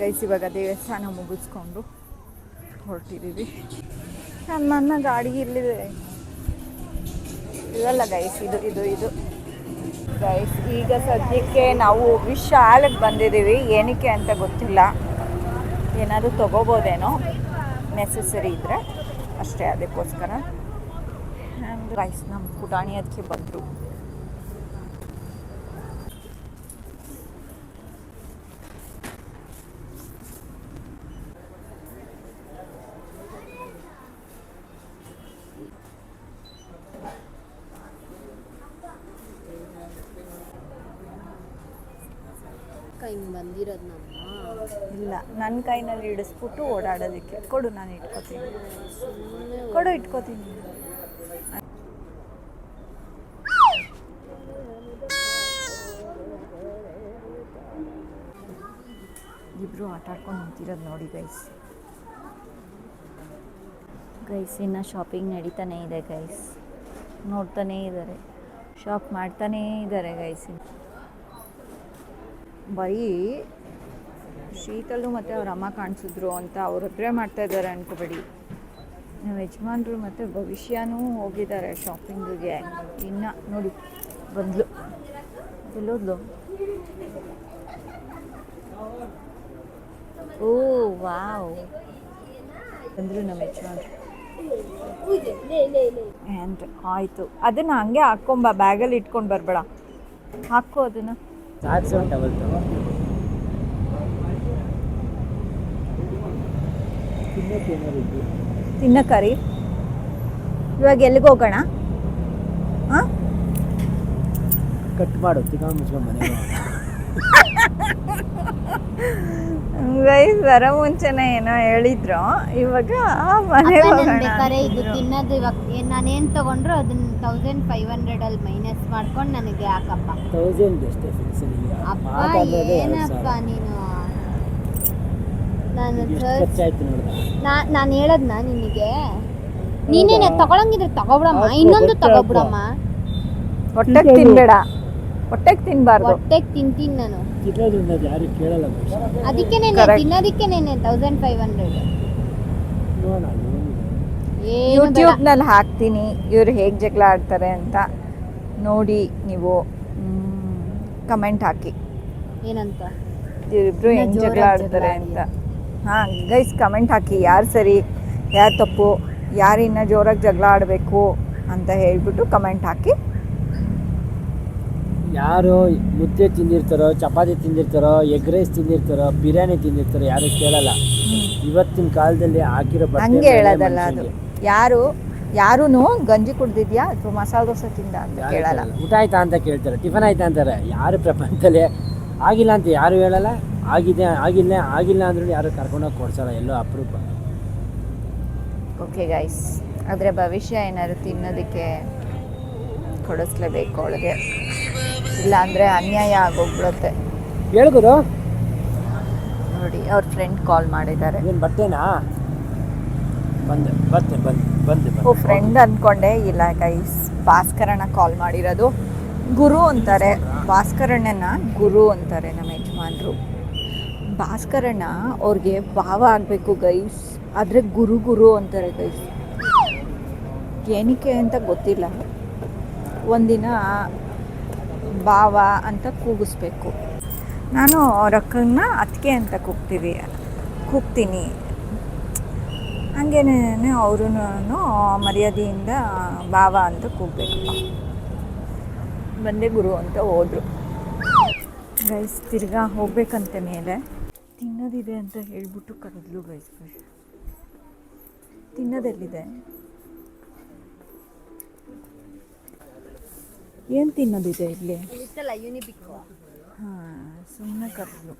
ಗೈಸ್, ಇವಾಗ ದೇವಸ್ಥಾನ ಮುಗಿಸ್ಕೊಂಡು ಹೊರಟಿದ್ದೀವಿ. ನನ್ನ ಗಾಡಿ ಇಲ್ಲಿದೆ, ಇದಲ್ಲ ಗೈಸ್, ಇದು ಗೈಸ್. ಈಗ ಸದ್ಯಕ್ಕೆ ನಾವು ವಿಶಾಲಕ್ಕೆ ಬಂದಿದ್ದೀವಿ. ಏನಕ್ಕೆ ಅಂತ ಗೊತ್ತಿಲ್ಲ, ಏನಾದರೂ ತೊಗೋಬೋದೇನೋ ನೆಸೆಸರಿ ಇದ್ದರೆ ಅಷ್ಟೇ, ಅದಕ್ಕೋಸ್ಕರ. ಆ್ಯಂಡ್ ಗೈಸ್, ನಮ್ಮ ಪುಟಾಣಿ ಅದಕ್ಕೆ ಬಂದರು. ಹಿಂಗೆ ಬಂದಿರೋದು ನಮ್ಮ ಇಲ್ಲ, ನನ್ನ ಕೈನಲ್ಲಿ ಇಡಿಸ್ಬಿಟ್ಟು ಓಡಾಡೋದಕ್ಕೆ. ಕೊಡು, ನಾನು ಇಟ್ಕೋತೀನಿ. ಕೊಡು, ಇಟ್ಕೋತೀನಿ. ಇಬ್ಬರು ಆಟ ಆಡ್ಕೊಂಡು ನಿಂತಿರೋದು ನೋಡಿ ಗೈಸ್. ಇನ್ನು ಶಾಪಿಂಗ್ ನಡೀತಾನೇ ಇದೆ ಗೈಸ್. ನೋಡ್ತಾನೇ ಇದ್ದಾರೆ, ಶಾಪ್ ಮಾಡ್ತಾನೇ ಇದ್ದಾರೆ ಗೈಸ್. ಬರೀ ಶೀತಲು ಮತ್ತು ಅವ್ರ ಅಮ್ಮ ಕಾಣಿಸಿದ್ರು ಅಂತ ಅವರೊಬ್ಬರೇ ಮಾಡ್ತಾಯಿದ್ದಾರೆ ಅನ್ಕೋಬೇಡಿ. ನಮ್ಮ ಯಜಮಾನ್ರು ಮತ್ತು ಭವಿಷ್ಯನೂ ಹೋಗಿದ್ದಾರೆ ಶಾಪಿಂಗಿಗೆ. ಇನ್ನು ನೋಡಿ ಬಂದ್ಲು, ಎಲ್ಲೋದ್ಲು? ಓ ವಾವ್, ಬಂದರು ನಮ್ಮ ಯಜಮಾನ್ರು. ಆ್ಯಂಡ್ ಆಯಿತು, ಅದನ್ನು ಹಂಗೆ ಹಾಕ್ಕೊಂಬ, ಬ್ಯಾಗಲ್ಲಿ ಇಟ್ಕೊಂಡು ಬರಬೇಡ, ಹಾಕೋ ಅದನ್ನು. ತಿನ್ನೋಕೆ ಏನಾದ್ರು ತಿನ್ನಕರಿ. ಇವಾಗ ಎಲ್ಲಿಗೆ ಹೋಗೋಣ? ಹಾಂ, ಕಟ್ ಮಾಡು ತಿಕ್ಕ ಮುಚ್ಕೊಂಡು ಮನೆಗೆ ಗೈಸ್ ಬರೋ ಮುಂಚೆನೇ ಏನೋ ಹೇಳಿದ್ರು, ಇವಾಗ ಮನೆಗೆ ಹೋಗೋಣ ಬೇಕಾದ್ರೆ ಇದು ಅಂತಿದ್ರು. ತಿನ್ನೋದು ಇವಾಗ ನಾನೇನ್ ತಗೊಂಡ್ರು ಅದನ್ನ 1500 ಅಲ್ಲಿ ಮೈನಸ್ ಮಾಡ್ಕೊಂಡು ನನಗೆ ಹಾಕಪ್ಪ. 1000 ಅಷ್ಟೇ ಫಿಕ್ಸ್ ಅಪ್ಪ ಏನಪ್ಪ ನೀನು, ನಾನು ಖರ್ಚಾಯ್ತು ನೋಡಿದ. ನಾನು ಹೇಳದ್ನ ನಿನಗೆ, ನೀನೇನೆ ತಗೊಳಂಗಿದ್ರೆ ತಗೊಬಿಡಮ್ಮ, ಇನ್ನೊಂದು ತಗೊಬಿಡಮ್ಮ. ಹೊಟ್ಟೆಗೆ ತಿನ್ಬೇಡ, ಹೊಟ್ಟೆಗೆ ತಿನ್ಬಾರ್ದು. ಹೊಟ್ಟೆಗೆ ತಿಂತೀನಿ ನಾನು, ತಿನ್ನೋದ್ರಿಂದ ಯಾರು ಕೇಳಲ್ಲ ಬಹುಶಃ. ಅದಕ್ಕೇನೆ Correct. ತಿನ್ನೋದಕ್ಕೇನೆ 1500. ನೋಡೋಣ ಏನು ಬೇಡ. ಯೂಟ್ಯೂಬ್ನಲ್ಲಿ ಹಾಕ್ತೀನಿ ಇವ್ರು ಹೇಗೆ ಜಗಳ ಆಡ್ತಾರೆ ಅಂತ ನೋಡಿ, ನೀವು ಕಮೆಂಟ್ ಹಾಕಿ ಏನಂತ ಇವರಿಬ್ರು ಇನ್ನ ಹೆಂಗೆ ಜಗಳ ಜೋರಾಗಿ ಆಡ್ತಾರೆ ಜಗಳ ಅಂತ. ಹಾಂ ಗೈಸ್, ಕಮೆಂಟ್ ಹಾಕಿ ಯಾರು ಸರಿ ಯಾರು ತಪ್ಪು, ಯಾರು ಇನ್ನೂ ಜೋರಾಗಿ ಜಗಳ ಆಡಬೇಕು ಅಂತ ಹೇಳ್ಬಿಟ್ಟು ಕಮೆಂಟ್ ಹಾಕಿ. ಯಾರು ಮುದ್ದೆ ತಿಂದಿರ್ತಾರೋ, ಚಪಾತಿ ತಿಂದಿರ್ತಾರೋ, ಎಗ್ ರೈಸ್ ತಿಂದಿರ್ತಾರೋ, ಬಿರಿಯಾನಿ ತಿಂದಿರ್ತಾರೋ ಯಾರು ಕೇಳಲ್ಲ. ಇವತ್ತಿನ ಕಾಲದಲ್ಲಿ ಹಾಕಿರೋ ಬಟ್ಟೆ ಹಂಗೆ ಮೇಲೆ ಹೇಳೋದಲ್ಲ ಅದು. ಮನುಷ್ಯನಿಗೆ ಯಾರೂ ಗಂಜಿ ಕುಡ್ದಿದ್ಯಾ ಅಥವಾ ಮಸಾಲೆ ದೋಸೆ ತಿಂದ ಅಂತ ಯಾರು ಕೇಳಲ್ಲ. ಕೇಳಲ್ಲ. ಊಟ ಆಯ್ತಾ ಅಂತ ಕೇಳ್ತಾರೆ, ಟಿಫನ್ ಆಯ್ತಾ ಅಂತಾರೆ. ಯಾರು ಪ್ರಪಂಚದಲ್ಲಿ ಆಗಿಲ್ಲ ಅಂತ ಯಾರು ಹೇಳಲ್ಲ, ಆಗಿಲ್ಲ ಅಂದ್ರೂ ಯಾರು ಕರ್ಕೊಂಡೋಗಿ ಕೊಡ್ಸಲ್ಲ, ಎಲ್ಲೋ ಅಪರೂಪ. ಓಕೆ ಗೈಸ್, ಆದರೆ ಭವಿಷ್ಯ ಏನಾದ್ರು ತಿನ್ನೋದಕ್ಕೆ ಕೊಡಿಸ್ಲೇಬೇಕು ಅವಳಿಗೆ, ಇಲ್ಲಾಂದರೆ ಅನ್ಯಾಯ ಆಗೋಗ್ಬಿಡುತ್ತೆ. ಹೇಳ್ಗುರು ನೋಡಿ ಅವ್ರ ಫ್ರೆಂಡ್ ಕಾಲ್ ಮಾಡಿದ್ದಾರೆ. ಏನು ಬಟ್ಟೆನಾ? ಬಂದೆ ಓ ಫ್ರೆಂಡ್ ಅಂದ್ಕೊಂಡೆ, ಇಲ್ಲ ಗೈಸ್ ಭಾಸ್ಕರಣ್ಣ ಕಾಲ್ ಮಾಡಿರೋದು. ಗುರು ಅಂತಾರೆ ಭಾಸ್ಕರಣ್ಣನ, ಗುರು ಅಂತಾರೆ ನಮ್ಮ ಯಜಮಾನ್ರು. ಭಾಸ್ಕರಣ್ಣ ಅವ್ರಿಗೆ ಭಾವ ಆಗಬೇಕು ಗೈಸ್, ಆದರೆ ಗುರು ಅಂತಾರೆ ಗೈಸ್. ಏನಕ್ಕೆ ಅಂತ ಗೊತ್ತಿಲ್ಲ. ಒಂದಿನ ಭಾವ ಅಂತ ಕೂಗಿಸ್ಬೇಕು. ನಾನು ಅವ್ರ ಅಕ್ಕನ್ನ ಅತ್ತಿಗೆ ಅಂತ ಕೂಗ್ತೀನಿ. ಹಾಗೇನೆ ಅವರು ಮರ್ಯಾದೆಯಿಂದ ಭಾವ ಅಂತ ಕೂಗಬೇಕು. ಬಂದೆ ಗುರು ಅಂತ ಹೋದ್ರು ಗೈಸ್. ತಿರ್ಗಾ ಹೋಗ್ಬೇಕಂತೆ ಮೇಲೆ, ತಿನ್ನೋದಿದೆ ಅಂತ ಹೇಳ್ಬಿಟ್ಟು ಕರೆದ್ಲು ಗೈಸ್. ತಿನ್ನೋದೆಲ್ಲಿದೆ? ಏನು ತಿನ್ನೋದಿದೆ ಇಲ್ಲಿ? ಹಾಂ, ಸುಮ್ಮನೆ ಕರೆದ್ಲು.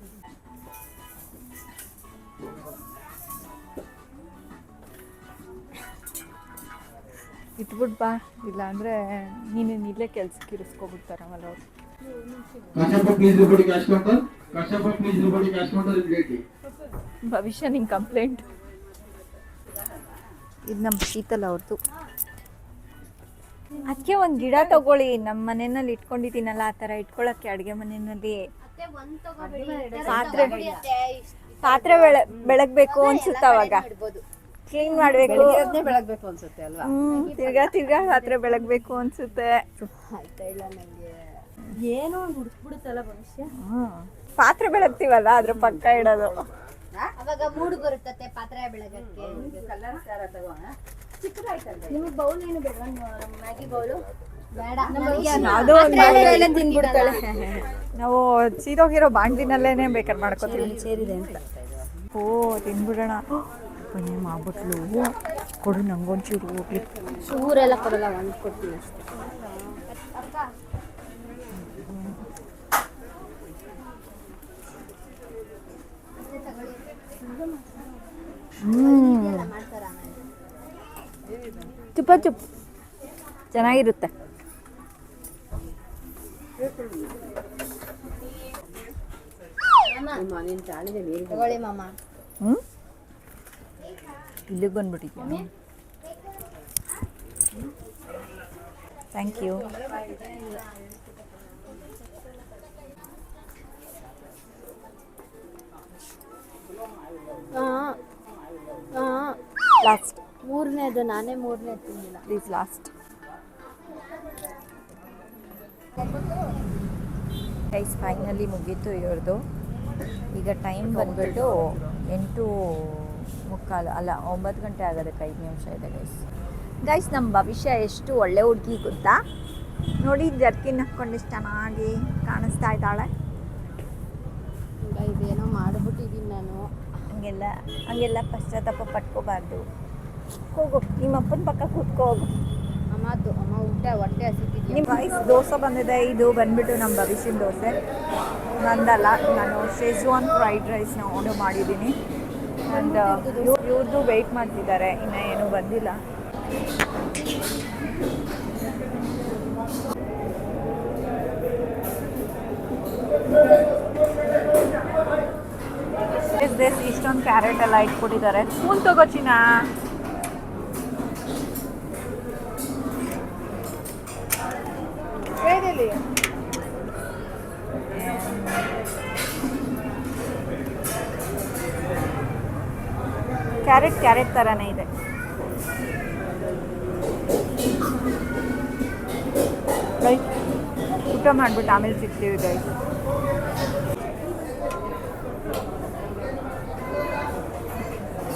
ಇಟ್ಬಿಟ್ಟು ಬಾ, ಇಲ್ಲಾಂದರೆ ನೀನು ಇಲ್ಲೇ ಕೆಲ್ಸಕ್ಕೆ ಇರಿಸ್ಕೊಬಿಡ್ತಾರವಲ್ಲ ಅವರು. ಭವಿಷ್ಯ ನಿಂಗೆ ಕಂಪ್ಲೇಂಟ್. ಇದು ನಮ್ಮ ಶೀತಲ್ ಅವ್ರದ್ದು. ಅದಕ್ಕೆ ಒಂದು ಗಿಡ ತಗೊಳ್ಳಿ, ನಮ್ಮ ಮನೆಯಲ್ಲಿ ಇಟ್ಕೊಂಡಿದ್ದೀನಲ್ಲ ಆ ಥರ ಇಟ್ಕೊಳ್ಳೋಕ್ಕೆ. ಅಡುಗೆ ಮನೆಯಲ್ಲಿ ಪಾತ್ರೆ ಬೆಳಗ್ಬೇಕು ಅನ್ಸುತ್ತೆ, ಅವಾಗ ಕ್ಲೀನ್ ಮಾಡಬೇಕು, ಬೆಳಗ್ಬೇಕು ಅನ್ಸುತ್ತೆ ಅಲ್ವಾ? ತಿರ್ಗಾ ಪಾತ್ರೆ ಬೆಳಗ್ಬೇಕು ಅನ್ಸುತ್ತೆ. ಏನೋ ಒಂದು ಹುಡುಕ್ಬಿಡುತ್ತಲ್ಲ ಭವಿಷ್ಯ. ಪಾತ್ರೆ ಬೆಳಗ್ತೀವಲ್ಲ ಅದ್ರ ಪಕ್ಕ ಇಡೋದು. ಅವಾಗ ಮೂಡ್ ಬರುತ್ತತೆ ಪಾತ್ರೆ ಬೆಳಗಕ್ಕೆ. ನಿಮಗೆ ಬೌಲ್ ಏನು ಬೇಡ? ಮ್ಯಾಗಿ ಬೌಲು ಬೇಡ, ಅದು ಒಂದು ತಿನ್ಬಿಡ್ತಾಳೆ. ನಾವು ಸೀದೋಗಿರೋ ಬಾಂಡ್ಲಿನಲ್ಲೇನೆ ಬೇಕಾದ್ರೆ ಮಾಡ್ಕೋತೀವಿ. ಸೇರಿದೆ ಅಂತ. ಓ ತಿನ್ಬಿಡೋಣ. ಬನ್ನಿ ಮಾಡ್ಬಿಟ್ಲು, ಕೊಡು ನಂಗೊಂಚೂರು ಹೋಗ್ಲಿ. ಚೂರೆಲ್ಲ ಕೊಡಲ್ಲ, ಒಂದು ಕೊಡ್ತೀನಿ ಅಷ್ಟೇ. ಚುಪ್ ಚೆನ್ನಾಗಿರುತ್ತೆ. ತಗೊಳ್ಳಿ ಮಾಮ. ಇಲ್ಲಿಗೆ ಬಂದ್ಬಿಟ್ಟಿದ್ಯಾ? Thank you. ಲಾಸ್ಟ್ ಮೂರನೇದು ನಾನೇ ಮೂರನೇ ತಿಂದಿಲ್ಲ. Please last. ಗೈಸ್ ಫೈನಲಿ ಮುಗೀತು ಇವ್ರದ್ದು. ಈಗ ಟೈಮ್ ಬಂದ್ಬಿಟ್ಟು 8:45 ಅಲ್ಲ 9 ಗಂಟೆ ಆಗೋದಕ್ಕೆ 5 ನಿಮಿಷ ಇದೆ ಗೈಸ್. ನಮ್ಮ ಭವಿಷ್ಯ ಎಷ್ಟು ಒಳ್ಳೆ ಹುಡುಗಿ ಗೊತ್ತಾ? ನೋಡಿ ಜರ್ಕಿನ್ ಹಾಕ್ಕೊಂಡು ಚೆನ್ನಾಗಿ ಕಾಣಿಸ್ತಾ ಇದ್ದಾಳೆ. ಇದೇನೋ ಮಾಡಿಬಿಟ್ಟಿದ್ದೀನಿ ನಾನು. ಹಂಗೆಲ್ಲ ಪಶ್ಚಾತ್ತಾಪ ಪಟ್ಕೋಬಾರ್ದು. ಹೋಗು ನಿಮ್ಮ ಅಪ್ಪನ ಪಕ್ಕ ಕೂತ್ಕೋ ಹೋಗು. ಅಮ್ಮ ಊಟ ಹೊಟ್ಟೆ ಹಸಿತಿದ್ಯಾ? ನಿಮ್ಮ ರೈಸ್ ದೋಸೆ ಬಂದಿದೆ. ಇದು ಬಂದ್ಬಿಟ್ಟು ನಮ್ಮ ಭವಿಷ್ಯನ ದೋಸೆ, ನಂದಲ್ಲ. ನಾನು ಶೇಜ್ವಾನ್ ಫ್ರೈಡ್ ರೈಸ್ನ ಆರ್ಡರ್ ಮಾಡಿದ್ದೀನಿ. ಆ್ಯಂಡ್ ಇವ್ರದ್ದು ವೆಯ್ಟ್ ಮಾಡ್ತಿದ್ದಾರೆ, ಇನ್ನೂ ಏನೂ ಬಂದಿಲ್ಲ. ಇಷ್ಟೊಂದು ಕ್ಯಾರೆಟ್ ಎಲ್ಲ ಇಟ್ಕೊಟ್ಟಿದ್ದಾರೆ. ಸ್ಪೂನ್ ತಗೋ ಚಿನ್ನ. ಹೇಳಿ ಕ್ಯಾರೆಟ್ ಥರನೇ ಇದೆ. ಗೈಸ್ ಊಟ ಮಾಡಿಬಿಟ್ಟು ಆಮೇಲೆ ಸಿಗ್ತೀವಿ ಗೈಸ್.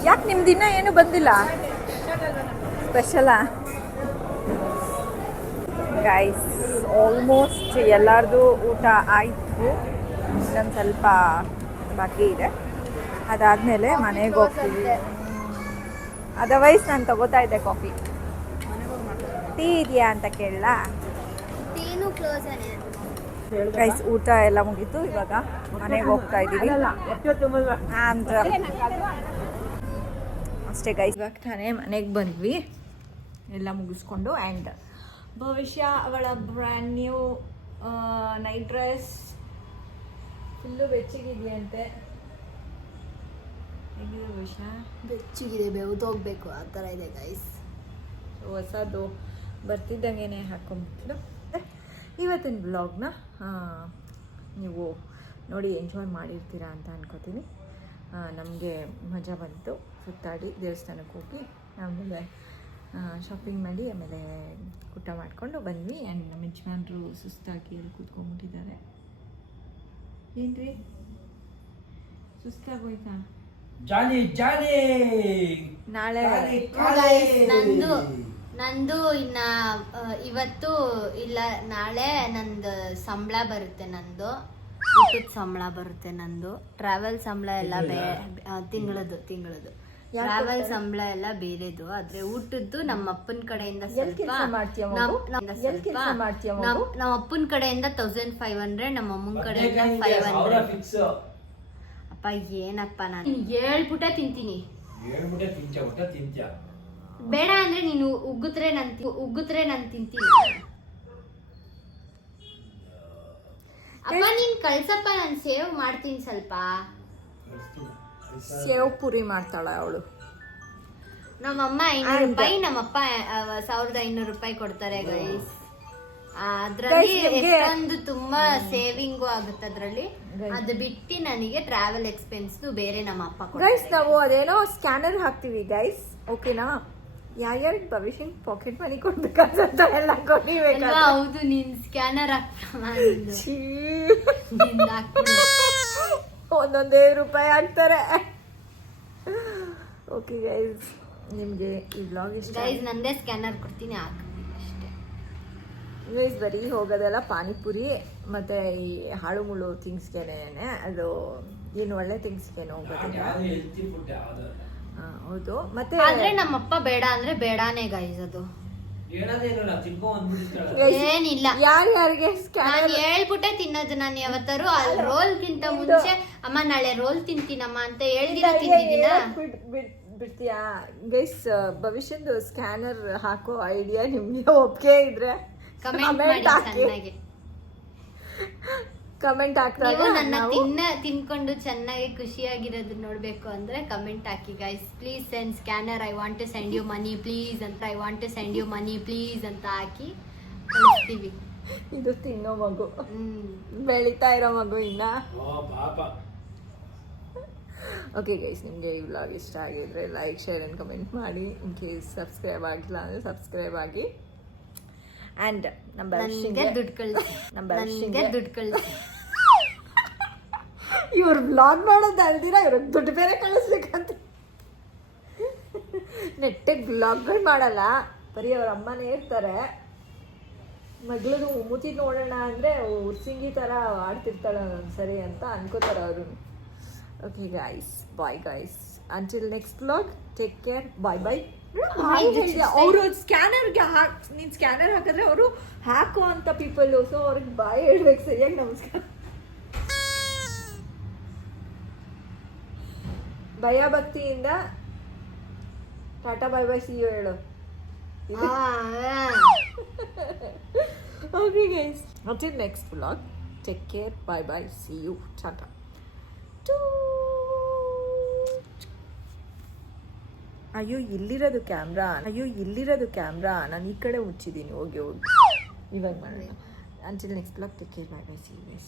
ಯಾಕೆ ನಿಮ್ಮ ದಿನ ಏನು ಬಂದಿಲ್ಲ? ಸ್ಪೆಷಲಾ ಗೈಸ್? ಆಲ್ಮೋಸ್ಟ್ ಎಲ್ಲರದು ಊಟ ಆಯಿತು, ಇನ್ನೊಂದು ಸ್ವಲ್ಪ ಬಾಕಿ ಇದೆ. ಅದಾದಮೇಲೆ ಮನೆಗೆ ಹೋಗ್ತೀವಿ. ಅದರ್ವೈಸ್ ನಾನು ತಗೋತಾ ಇದ್ದೆ ಕಾಫಿ. ಟೀ ಇದೆಯಾ ಅಂತ ಕೇಳಲಾ? ಟೀನು ಕ್ಲೋಸ್ ಗೈಸ್ ಊಟ ಎಲ್ಲ ಮುಗೀತು, ಇವಾಗ ಮನೆಗೆ ಹೋಗ್ತಾ ಇದ್ದೀವಿ. ಅಷ್ಟೇ ಗೈಸ್, ಇವಾಗ ತಾನೇ ಮನೆಗೆ ಬಂದ್ವಿ ಎಲ್ಲ ಮುಗಿಸ್ಕೊಂಡು. ಆ್ಯಂಡ್ ಭವಿಷ್ಯ ಅವಳ brand new night dress full ಬೆಚ್ಚಗಿದೆಯಂತೆ. ಹೇಗಿದೆ ಭವಿಷ್ಯ? ಬೆಚ್ಚಗಿದೆ, ಬೆವ್ದೋಗ್ಬೇಕು ಆ ಥರ ಇದೆ ಗೈಸ್. ಹೊಸದು ಬರ್ತಿದ್ದಂಗೆ ಹಾಕೊಂಡ್ಬಿಟ್ಲು. ಇವತ್ತಿನ ಬ್ಲಾಗ್ನ ನೀವು ನೋಡಿ ಎಂಜಾಯ್ ಮಾಡಿರ್ತೀರಾ ಅಂತ ಅನ್ಕೋತೀನಿ. ನಮಗೆ ಮಜಾ ಬಂತು, ಸುತ್ತಾಡಿ ದೇವಸ್ಥಾನಕ್ಕೆ ಹೋಗಿ ಆಮೇಲೆ ಶಾಪಿಂಗ್ ಮಾಡಿ ಆಮೇಲೆ ಊಟ ಮಾಡಿಕೊಂಡು ಬಂದ್ವಿ. ಆ್ಯಂಡ್ ನಮ್ಮ ಯಜಮಾನ್ರು ಸುಸ್ತಾಗಿ ಅಲ್ಲಿ ಕೂತ್ಕೊಂಡ್ಬಿಟ್ಟಿದ್ದಾರೆ. ಏನ್ರಿ ಸುಸ್ತಾಗೋಯ್ತಾ? ಜಾಲಿ ಜಾಲಿ ನಾಳೆ ನಂದು ಇನ್ನ ಇವತ್ತು ಇಲ್ಲ ನಾಳೆ ನಂದು ಸಂಬಳ ಬರುತ್ತೆ. ನಂದು ಊಟದ ಸಂಬಳ ಬರುತ್ತೆ. ನಂದು ಟ್ರಾವೆಲ್ ಸಂಬಳ ಎಲ್ಲ ತಿಂಗಳದು ಟ್ರಾವೆಲ್ ಸಂಬಳ ಎಲ್ಲ ಬೇರೆದು. ಆದ್ರೆ ಊಟದ್ದು ನಮ್ಮ ಅಪ್ಪನ ಕಡೆಯಿಂದ ಸ್ವಲ್ಪ ನಮ್ಮ ಅಪ್ಪನ ಕಡೆಯಿಂದ 1500, ನಮ್ಮ ಅಮ್ಮನ ಕಡೆಯಿಂದ 500. ಅಪ್ಪ ಏನಪ್ಪ, ನಾನು ಹೇಳ್ಬಿಟ್ಟೆ ತಿಂತೀನಿ. ಬೇಡ ಅಂದ್ರೆ ನೀನು ಉಗ್ಗಿದ್ರೆ ನಾನು ತಿಂತೀನಿ. ಅಪ್ಪ ನೀನ್ ಕಳ್ಸಪ್ಪ, ನಾನು ಸೇವ್ ಮಾಡ್ತೀನಿ ಸ್ವಲ್ಪ. ಸೇವ್ ಪುರಿ ಮಾಡ್ತಾಳ ಅವಳು. ನಮ್ಮಮ್ಮ 500 ರೂಪಾಯಿ, ನಮ್ಮಪ್ಪ 1500 ರೂಪಾಯಿ ಕೊಡ್ತಾರೆ ಗೈಸ್. ಅದ್ರಲ್ಲಿ ಎಷ್ಟೊಂದು ತುಂಬಾ ಸೇವಿಂಗು ಆಗುತ್ತೆ ಅದ್ರಲ್ಲಿ. ಅದು ಬಿಟ್ಟು ನನಗೆ ಟ್ರಾವೆಲ್ ಎಕ್ಸ್ಪೆನ್ಸ್ ಬೇರೆ ನಮ್ಮ ಅಪ್ಪ ಗೈಸ್. ನಾವು ಅದೇನೋ ಸ್ಕ್ಯಾನರ್ ಹಾಕ್ತೀವಿ ಗೈಸ್, ಓಕೆನಾ? ಯಾರ್ಯಾರು ಭವಿಷ್ಯ ಪಾಕೆಟ್ ಮನಿ ಕೊಡ್ಬೇಕಂತ ಎಲ್ಲ ಕೊಟ್ಟಿಬೇಕು. ಹೌದು, ನೀನ್ ಸ್ಕ್ಯಾನರ್ ಒಂದೊಂದೇ ರೂಪಾಯಿ ಹಾಕ್ತಾರೆ. ಓಕೆ ಗೈಸ್, ನಿಮಗೆ ಈ ಬ್ಲಾಗ್ ಇಷ್ಟ ಗೈಸ್? ನಂದೇ ಸ್ಕ್ಯಾನರ್ ಕೊಡ್ತೀನಿ, ಹಾಕ್ತೀನಿ ಅಷ್ಟೇ ಗೈಸ್. ಬರೀ ಹೋಗೋದೆಲ್ಲ ಪಾನಿಪುರಿ ಮತ್ತೆ ಈ ಹಾಳು ಮುಳು ಥಿಂಗ್ಸ್ಗೆನೆ, ಅದು ಏನು ಒಳ್ಳೆ ಥಿಂಗ್ಸ್ಗೇನು ಹೋಗೋದಿಲ್ಲ. ಹೌದು. ಮತ್ತೆ ಆದ್ರೆ ನಮ್ಮಪ್ಪ ಬೇಡ ಅಂದ್ರೆ ಬೇಡಾನೇ ಗೈಸ್. ಅದು ಏನಿಲ್ಲ, ಯಾರ್ಯಾರಿಗೆ ನಾನು ಹೇಳ್ಬಿಟ್ಟೆ ತಿನ್ನೋದು. ನಾನು ಯಾವತ್ತಾರು ರೋಲ್ ಗಿಂತ ಮುಂಚೆ ಅಮ್ಮ ನಾಳೆ ರೋಲ್ ತಿಂತೀನಮ್ಮ ಅಂತ ಹೇಳ್ದಿರ ತಿಂದಿದ್ದೀನ. ಬಿಡ್ತೀಯಾ ಗೈಸ್? ಭವಿಷ್ಯದ ಸ್ಕ್ಯಾನರ್ ಹಾಕೋ ಐಡಿಯಾ ನಿಮ್ಗೆ ಒಪ್ಪಿಗೆ ಇದ್ರೆ ಕಮೆಂಟ್ ಮಾಡಿ ಚೆನ್ನಾಗಿ. ಕಮೆಂಟ್ ಹಾಕ್ತಾರೆ. ನೀವು ನನ್ನ ತಿನ್ಕೊಂಡು ಚೆನ್ನಾಗಿ ಖುಷಿಯಾಗಿರೋದು ನೋಡ್ಬೇಕು ಅಂದ್ರೆ ಕಮೆಂಟ್ ಹಾಕಿ guys. Please send scanner, I want to send you money please ಅಂತ, I want to send you money please ಅಂತ ಹಾಕಿ ಕಳಿಸ್ತೀವಿ. ಇದು ತಿನ್ನೋ ಮಗು, ಬೆಳೀತಾ ಇರೋ ಮಗು ಇನ್ನ. ಓಕೆ ಗೈಸ್, ನಿಮಗೆ ಈ ವ್ಲಾಗ್ ಇಷ್ಟ ಆಗಿದ್ರೆ ಲೈಕ್, ಶೇರ್ ಆ್ಯಂಡ್ ಕಮೆಂಟ್ ಮಾಡಿ. ಇನ್ ಕೇಸ್ ಸಬ್ಸ್ಕ್ರೈಬ್ ಆಗಿಲ್ಲ ಅಂದರೆ ಸಬ್ಸ್ಕ್ರೈಬ್ ಆಗಿ. ಆ್ಯಂಡ್ ದುಡ್ಡು ಕಳಿಸಿ. ಇವ್ರು ಬ್ಲಾಗ್ ಮಾಡೋದು ಅಲ್ದಿರ ಇವ್ರಿಗೆ ದುಡ್ಡು ಬೇರೆ ಕಳಿಸ್ಬೇಕಂತ. ನೆಟ್ಟಿಗೆ ಬ್ಲಾಗ್ಗಳು ಮಾಡಲ್ಲ, ಬರೀ ಅವ್ರ ಅಮ್ಮನೇ ಇರ್ತಾರೆ. ಮಗಳದು ಮುತಿ ನೋಡೋಣ ಅಂದರೆ ಉರ್ಸಿಂಗಿ ಥರ ಆಡ್ತಿರ್ತಾಳೆ ಸರಿ ಅಂತ ಅನ್ಕೋತಾರೆ ಅವರು. Okay guys, bye guys, until next blog, take care, bye bye. ಅವರು ಸ್ಕ್ಯಾನರ್ಗೆ ನೀನು ಸ್ಕ್ಯಾನರ್ ಹಾಕಿದ್ರೆ ಅವರು ಹಾಕೋ ಅಂತ ಪೀಪಲ್ಲು, ಸೊ ಅವ್ರಿಗೆ ಬಾಯ್ ಹೇಳ್ಬೇಕು ಸರಿಯಾಗಿ ನಮಸ್ಕಾರ. ಭಯ ಭಕ್ತಿಯಿಂದ tata bye bye see you ಹೇಳು. Okay guys, until next vlog, take care, bye bye, see you, tata. ಅಯ್ಯೋ ಇಲ್ಲಿರೋದು ಕ್ಯಾಮ್ರಾ, ನಾನು ಈ ಕಡೆ ಮುಚ್ಚಿದ್ದೀನಿ. ಹೋಗಿ ಇವಾಗ ಮಾಡೋಣ. until next vlog, take care, bye bye, see you guys.